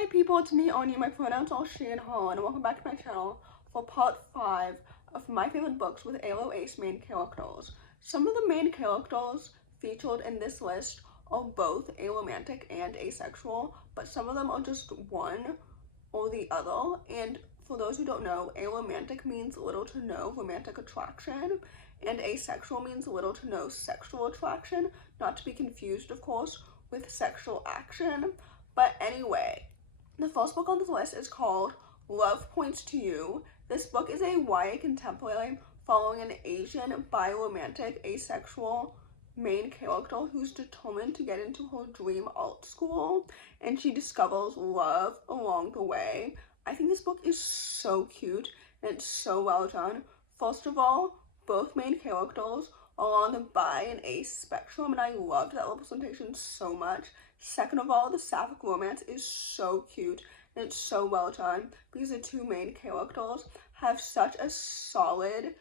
Hi people, it's me, Anja. My pronouns are she and her, and welcome back to my channel for part 5 of my favorite books with Alo Ace main characters. Some of the main characters featured in this list are both aromantic and asexual, but some of them are just one or the other. And for those who don't know, aromantic means little to no romantic attraction, and asexual means little to no sexual attraction, not to be confused, of course, with sexual action. But anyway, the first book on this list is called Love Points to You. This book is a YA contemporary following an Asian biromantic asexual main character who's determined to get into her dream art school, and she discovers love along the way. I think this book is so cute and it's so well done. First of all, both main characters are on the bi and ace spectrum, and I loved that representation so much. Second of all, the sapphic romance is so cute and it's so well done because the two main characters have such a solid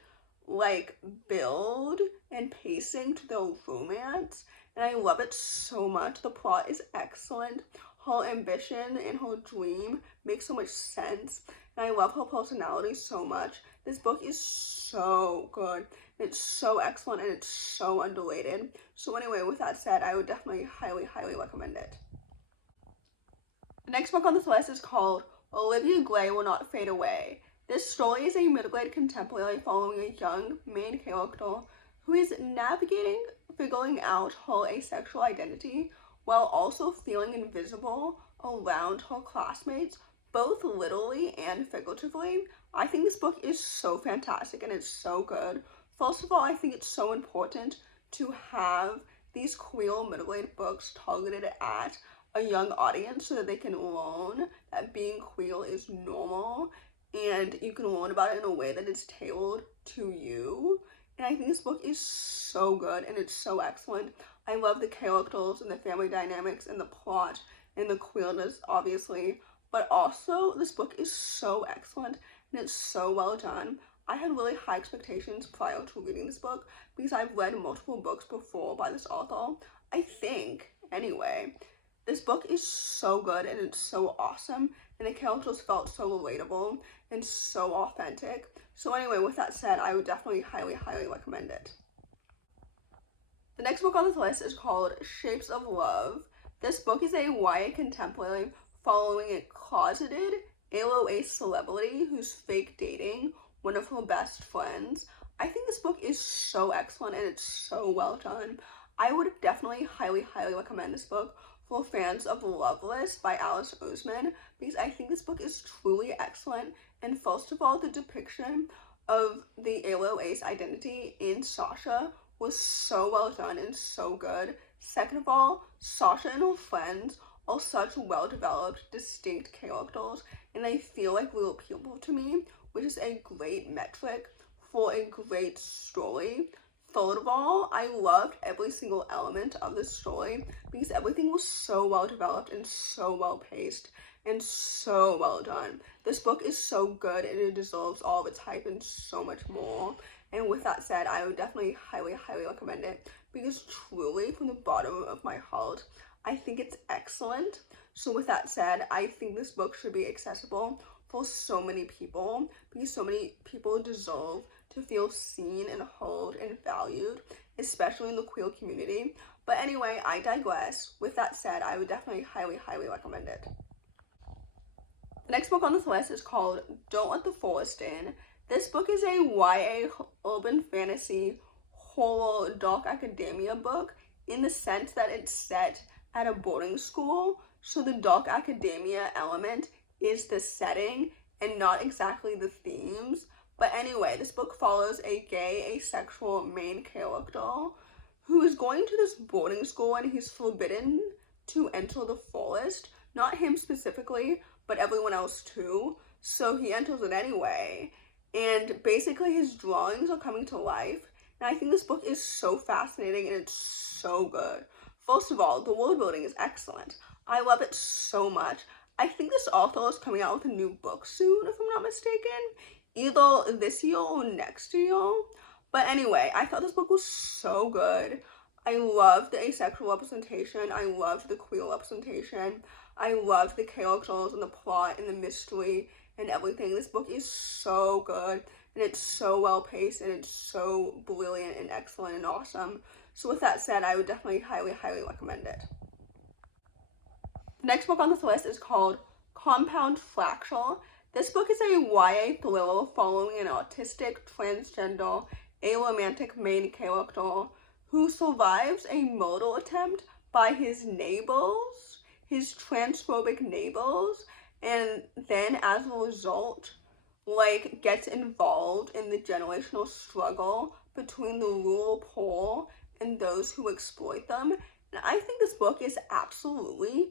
build and pacing to their romance, and I love it so much. The plot is excellent. Her ambition and her dream makes so much sense, and I love her personality so much. This book is so good. It's so excellent and it's so underrated. So anyway, with that said, I would definitely highly recommend it. The next book on this list is called Olivia Gray Will Not Fade Away. This story is a middle-grade contemporary following a young main character who is navigating figuring out her asexual identity while also feeling invisible around her classmates, both literally and figuratively. I think this book is so fantastic and it's so good. First of all, I think it's so important to have these queer middle-grade books targeted at a young audience so that they can learn that being queer is normal and you can learn about it in a way that is tailored to you. And I think this book is so good and it's so excellent. I love the characters and the family dynamics and the plot and the queerness, obviously, but also this book is so excellent and it's so well done. I had really high expectations prior to reading this book because I've read multiple books before by this author. I think, anyway, this book is so good and it's so awesome, and the characters felt so relatable and so authentic. So anyway, with that said, I would definitely highly recommend it. The next book on this list is called Shapes of Love. This book is a YA contemporary following a closeted Alo Ace celebrity who's fake dating one of her best friends. I think this book is so excellent and it's so well done. I would definitely highly recommend this book for fans of Loveless by Alice Lin because I think this book is truly excellent. And first of all, the depiction of the Alo Ace identity in Sasha was so well done and so good. Second of all, Sasha and her friends are such well-developed, distinct characters, and they feel like real people to me, which is a great metric for a great story. Third of all, I loved every single element of this story because everything was so well developed and so well paced and so well done. This book is so good and it deserves all of its hype and so much more. And with that said, I would definitely highly recommend it because truly, from the bottom of my heart, I think it's excellent. So with that said, I think this book should be accessible for so many people because so many people deserve to feel seen and heard and valued, especially in the queer community. But anyway, I digress. With that said, I would definitely highly recommend it. The next book on this list is called Don't Let the Forest In. This book is a YA urban fantasy horror dark academia book in the sense that it's set at a boarding school, so the dark academia element is the setting and not exactly the themes. But anyway, this book follows a gay asexual main character who is going to this boarding school and he's forbidden to enter the forest. Not him specifically, but everyone else too. So he enters it anyway. And basically his drawings are coming to life. And I think this book is so fascinating and it's so good. First of all, the world building is excellent. I love it so much. I think this author is coming out with a new book soon, if I'm not mistaken. Either this year or next year. But anyway, I thought this book was so good. I loved the asexual representation. I loved the queer representation. I loved the characters and the plot and the mystery and everything. This book is so good, and it's so well paced, and it's so brilliant and excellent and awesome. So with that said, I would definitely highly, highly recommend it. The next book on this list is called Compound Fracture. This book is a YA thriller following an autistic, transgender, aromantic main character who survives a murder attempt by his neighbors, his transphobic neighbors, and then as a result, like, gets involved in the generational struggle between the rural poor and those who exploit them. And I think this book is absolutely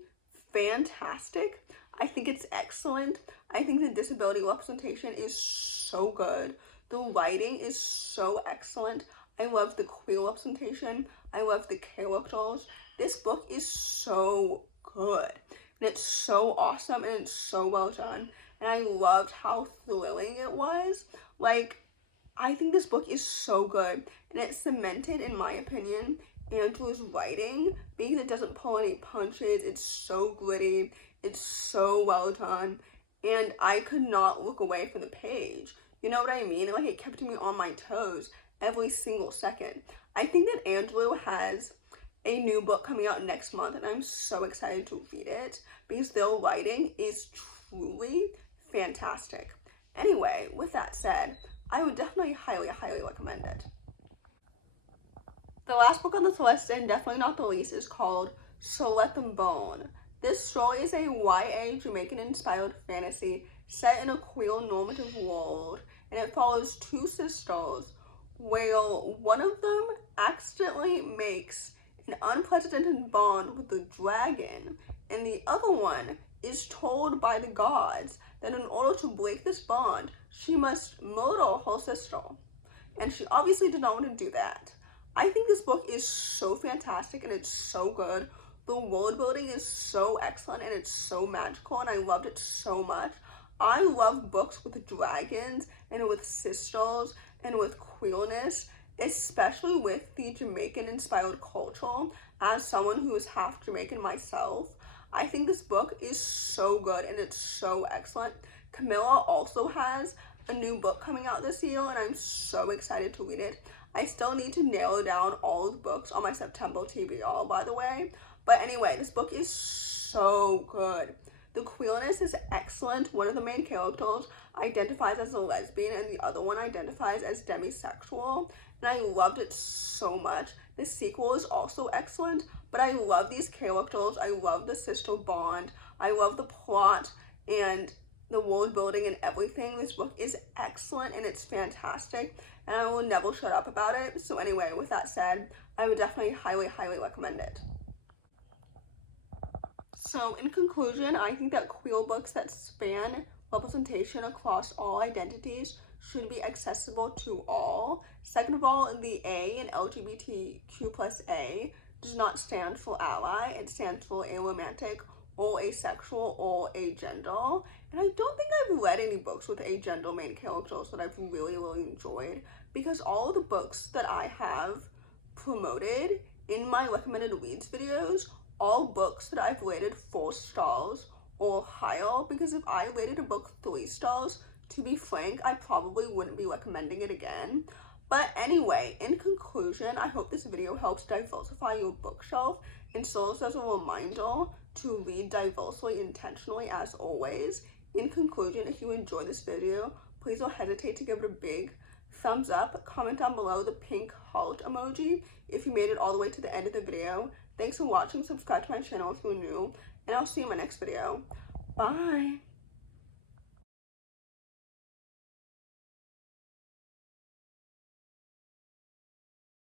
fantastic. I think it's excellent. I think the disability representation is so good. The writing is so excellent. I love the queer representation. I love the characters. This book is so good. And it's so awesome, and it's so well done. And I loved how thrilling it was. Like, I think this book is so good. And it cemented, in my opinion, Andrew's writing, because it doesn't pull any punches. It's so gritty. It's so well done. And I could not look away from the page. You know what I mean? Like, it kept me on my toes every single second. I think that Andrew has a new book coming out next month, and I'm so excited to read it because their writing is truly fantastic. Anyway, with that said, I would definitely highly, highly recommend it. The last book on this list, and definitely not the least, is called So Let Them Burn. This story is a YA Jamaican-inspired fantasy set in a queer normative world, and it follows two sisters where one of them accidentally makes an unprecedented bond with the dragon, and the other one is told by the gods that in order to break this bond, she must murder her sister. And she obviously did not want to do that. I think this book is so fantastic, and it's so good. The world building is so excellent, and it's so magical, and I loved it so much. I love books with dragons and with sisters and with queerness, especially with the Jamaican-inspired culture. As someone who is half Jamaican myself, I think this book is so good, and it's so excellent. Kamilah also has a new book coming out this year, and I'm so excited to read it. I still need to narrow down all the books on my September TBR, by the way. But anyway, this book is so good. The queerness is excellent. One of the main characters identifies as a lesbian, and the other one identifies as demisexual. And I loved it so much. The sequel is also excellent, but I love these characters. I love the sister bond. I love the plot and the world building and everything. This book is excellent, and it's fantastic, and I will never shut up about it. So anyway, with that said, I would definitely highly, highly recommend it. So in conclusion, I think that queer books that span representation across all identities should be accessible to all. Second of all, the A in LGBTQ+A does not stand for ally. It stands for aromantic or asexual or agender. And I don't think I've read any books with agender main characters that I've really, really enjoyed, because all of the books that I have promoted in my recommended reads videos, all books that I've rated 4 stars or higher, because if I rated a book 3 stars, to be frank, I probably wouldn't be recommending it again. But anyway, in conclusion, I hope this video helps diversify your bookshelf and serves as a reminder to read diversely intentionally, as always. In conclusion, if you enjoyed this video, please don't hesitate to give it a big thumbs up. Comment down below the pink heart emoji if you made it all the way to the end of the video. Thanks for watching. Subscribe to my channel if you're new, and I'll see you in my next video. Bye!